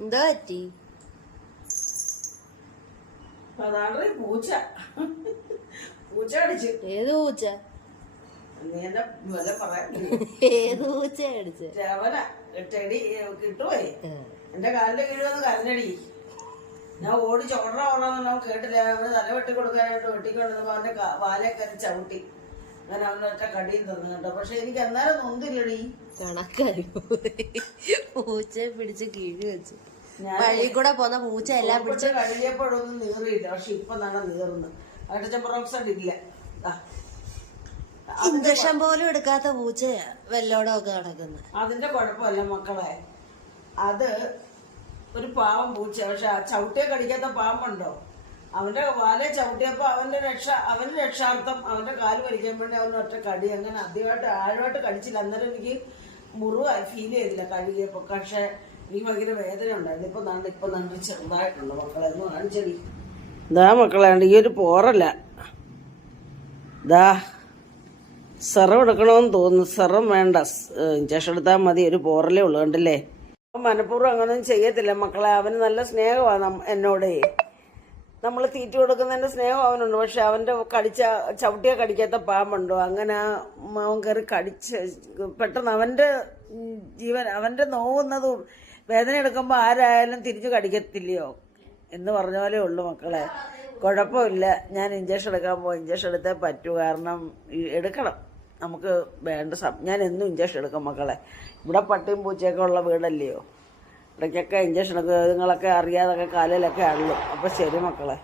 എന്താ പറ്റി? അതാണ് പൂച്ച. പൂച്ച അടിച്ചു. ഏത് പൂച്ച? നീ എന്നെ വില പറയാൻ. ഏത് പൂച്ച അടിച്ചു? രവന ടെടി കിട്ടുപോയി. എന്റെ കാലിന്റെ കീഴുവന്ന് കരഞ്ഞടി. ഞാൻ ഓടി ചോടറ കേട്ടില്ല. അവന് തല വെട്ടി കൊടുക്കാനായിട്ട് വെട്ടിക്കൊണ്ടിരുന്നപ്പോ അവന്റെ വാലയൊക്കെ ചവിട്ടി. അങ്ങനെ അവനൊറ്റ കടിയും തന്നു കേട്ടോ. പക്ഷെ എനിക്ക് അന്നേരം നൊന്തില്ലടി. കണക്കായി പൂച്ചയെ പിടിച്ച് കീഴ് വെച്ചു. വഴി കൂടെ പോന്ന പൂച്ച എല്ലാം പിടിച്ച് കഴുകിയപ്പോഴൊന്നും നീറിയില്ല. പക്ഷെ ഇപ്പൊ നല്ല നീറുന്നു. ഹൈഡ്രജൻ ഇല്ല. ഇഞ്ചക്ഷൻ പോലും എടുക്കാത്ത പൂച്ചയാ വെല്ലോടം ഒക്കെ നടക്കുന്നത്. അതിന്റെ കുഴപ്പമല്ല മക്കളെ, അത് ഒരു പാവം പൂച്ച. പക്ഷെ ആ ചവിട്ടിയെ കടിക്കാത്ത പാമ്പുണ്ടോ? അവന്റെ വാലെ ചവിട്ടിയപ്പോ അവന് രക്ഷാർത്ഥം അവന്റെ കാല് വലിക്കാൻ വേണ്ടി അവന് ഒറ്റ കടി. അങ്ങനെ ആഴമായിട്ട് കടിച്ചില്ല. അന്നേരം എനിക്ക് മുറിവ് ഫീൽ ചെയ്തില്ല കഴുകിയപ്പോ. പക്ഷെ എനിക്ക് ഭയങ്കര വേദന ഉണ്ടായിരുന്നു. ഇപ്പൊ നണ്ട് ചെറുതായിട്ടുണ്ട് മക്കളെ. ഒന്ന് കാണിച്ചടി. ഇതാ മക്കളെ, ഈ ഒരു പോറല്ല. ഇതാ സെറം എടുക്കണമെന്ന് തോന്നുന്നു. സെറം വേണ്ട, ഇഞ്ചക്ഷൻ എടുത്താൽ മതി. ഒരു പോറലേ ഉള്ളു. കണ്ടില്ലേ? മനഃപൂർവ്വം അങ്ങനെയൊന്നും ചെയ്യത്തില്ല മക്കളെ. അവന് നല്ല സ്നേഹമാണ് എന്നോടേ. നമ്മൾ തീറ്റ കൊടുക്കുന്നതിന്റെ സ്നേഹം അവനുണ്ട്. പക്ഷെ അവന്റെ ചവിട്ടിയെ കടിക്കാത്ത പാമ്പുണ്ടോ? അങ്ങനെ അവൻ കയറി പെട്ടെന്ന് അവന്റെ ജീവൻ, അവന്റെ നോവുന്നതും വേദന എടുക്കുമ്പോൾ ആരായാലും തിരിച്ചു കടിക്കത്തില്ലയോ എന്ന് പറഞ്ഞ പോലെ ഉള്ളു മക്കളെ. കുഴപ്പമില്ല. ഞാൻ ഇഞ്ചക്ഷൻ എടുക്കാൻ പോകും. ഇഞ്ചക്ഷൻ എടുത്തേ പറ്റൂ. കാരണം എടുക്കണം, നമുക്ക് വേണ്ട. ഞാൻ എന്നും ഇഞ്ചക്ഷൻ എടുക്കും മക്കളെ. ഇവിടെ പട്ടിയും പൂച്ചയൊക്കെ ഉള്ള വീടല്ലയോ. ഇടയ്ക്കൊക്കെ ഇഞ്ചക്ഷനൊക്കെ നിങ്ങളൊക്കെ അറിയാതൊക്കെ കാലിലൊക്കെ ആണല്ലോ. അപ്പം ശരി മക്കളെ.